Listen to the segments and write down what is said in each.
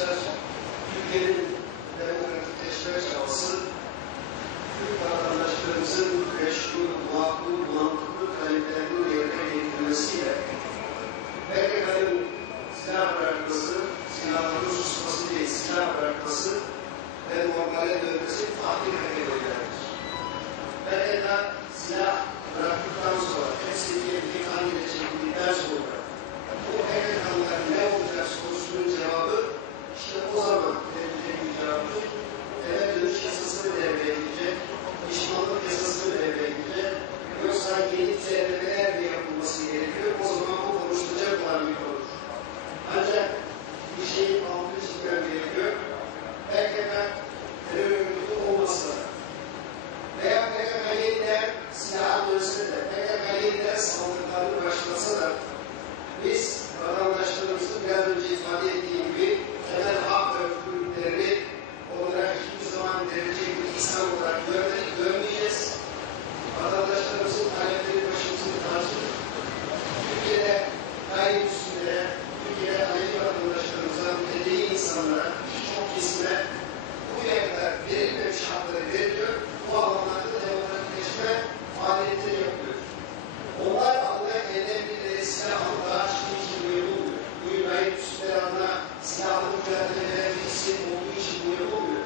arkadaşlar, Türkiye'nin demokratikleşme çabası, Türk vatandaşlarımızın meşru, makul, mantıklı taleplerinin yerine getirilmesiyle PKK'nın silah bırakması, silahların susması değil, silah bırakması ve normale dönmesi tahmin edilecektir. PKK silah bıraktıktan sonra, hepsi bir hangi çekildikten sonra bu PKK'lılar ne olacak sorusunun cevabı işte o zaman verilecek bir cevaptır. Eve dönüş yasasını devreye girecek, pişmanlık yasasını devreye girecek, yoksa yeni düzenlemeler mi yapılması gerekiyor, o zaman bu konuşulacak olan bir konudur. Ancak bir şeyin altını çizmem gerekiyor. PKK terör örgütü olmasa veya PKK yeniden silaha dönse de, PKK yeniden saldırılarını başlasa da biz vatandaşlarımızın biraz önce ifade ettiği gibi temel hak ve hükümlerini olarak hiçbir zaman dereceli bir insan olarak görmeyeceğiz. Vatandaşlarımızın talepleri başımızın tacı. Türkiye'de gayrimüslimlere, Türkiye'de Alevi vatandaşlarımıza, mülteci insanlara, birçok kesime bugüne kadar verilmemiş hakları veriliyor. Bu alanlarda demokratikleşme faaliyetleri yapıyor. Onlar adına elden bir silah alıp daha çıktığı için bu yapılmıyor. Bugün gayrimüslimler adına silahlı mücadele veren bir isim olduğu için bu yapılmıyor.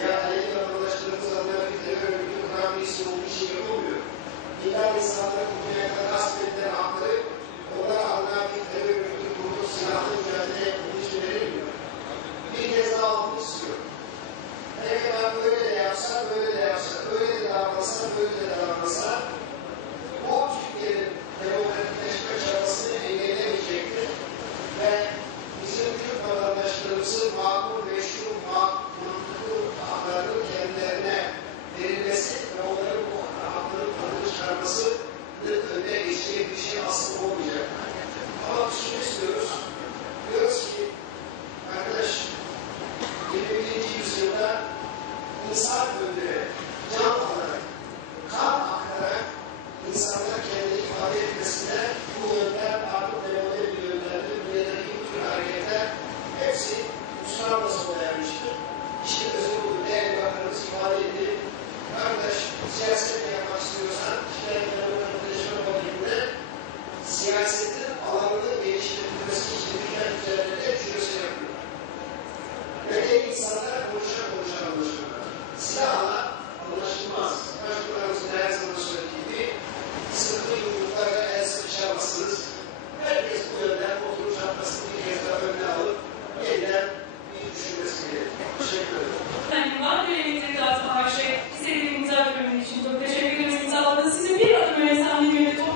Ya Alevi vatandaşlarımız adına bir terör örgütü kuran bir isim olduğu için yapılmıyor. İlla insanların bugüne kadar gasp edilen hakları onlar adına bir terör örgütü kurduğu silahlı mücadele yapıldığı için verilmiyor. Bir kez daha altını istiyor. Ne kadar böyle de yapsa, böyle de yapsa, böyle de davransa, böyle de davransa bu Türkiye'nin demokratikleşme çabasını engellemeyecektir ve bizim Türk vatandaşlarımızın makul, meşru, mantıklı haklarının kendilerine verilmesi ve onların bu hakların tadını çıkarmasının önüne geçecek bir şey aslında olmayacak. Ama biz şunu istiyoruz. Diyoruz ki arkadaş 21. yüzyılda insan öldürerek, can alarak, kan aktararak insanlar kendini ifade etmesine bu yöntem artık demokratik bir yöntemdir. Dünyadaki bütün hareketler hepsi Müslümanla sona ermiştir. İşte özellikle bu değerli bakanımız ifade etti. Arkadaş siyaset yapmak istiyorsan, işte demokratikleşme modelinde siyasetin alanını geliştirilmesi için dünya üzerinde cümlesi yapıyor. Ve de insanlar konuşa anlaşılır. Silahla anlaşılmaz. Başkalarımızın her zaman söylediği gibi sıkı yumruklarla el sıkışamazsınız. Herkes bu yönden oturuş atmasını bir kez daha önüne alıp yeniden bir düşünmesi gerekiyor. Teşekkür ederim. Sayın Var ve elektrik dağıtma her şey istediğim imza bölümü için çok teşekkür ederiz. İmzaladığınız sizin bir adım öne sahne yönetimi